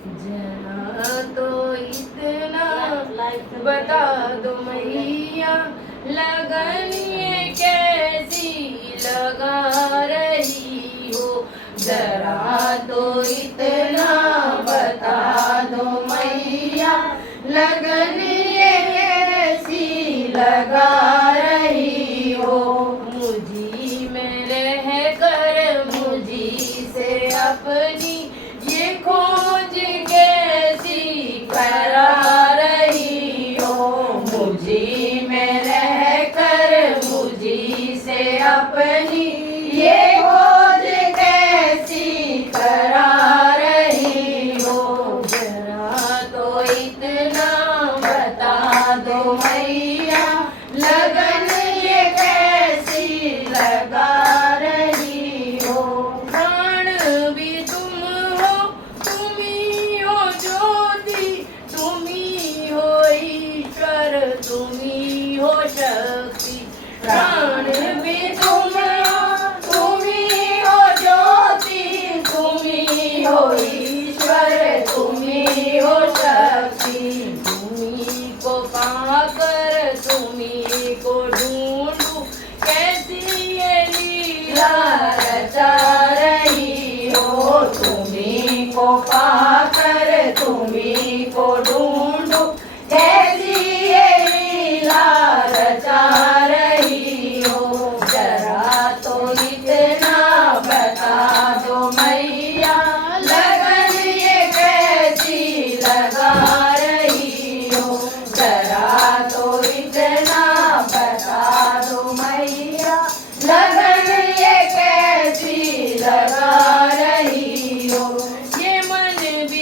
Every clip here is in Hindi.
जरा तो इतना बता दो मैया, लगन ये कैसी लगा रही हो। जरा तो इतना बता दो मैया, लगन ये कैसी लगा रही हो। मुझी में रह कर मुझी से अपनी ये खोज कैसी करा रही हो। मुझी में रह कर मुझी से अपनी ये खोज कैसी करा रही हो। जरा तो इतना बता दो मैया, लगन ये कैसी लगा रही हो। प्राण भी तुम हो, तुम ही हो ज्योति, तुम ही हो ईश्वर, तुम ही हो शक्ति। प्राण भी तुम हो, तुम ही हो ज्योति, तुम ही हो ईश्वर, तुम ही हो शक्ति। तुम्ही को पाकर तुम्ही को ढूंढूं, कैसी ये लीला रचा रही हो। तुम्ही को पाकर तुम्ही को ढूंढूं, कैसी ये लीला रचा रही हो। जरा तो इतना बता दो मैया, लगन ये कैसी लगा रही हो। जरा तो इतना बता दो मैया, लगन ये कैसी लगा रही हो। ये मन भी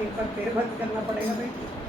एक बार फिर बंद करना पड़ेगा बेटी।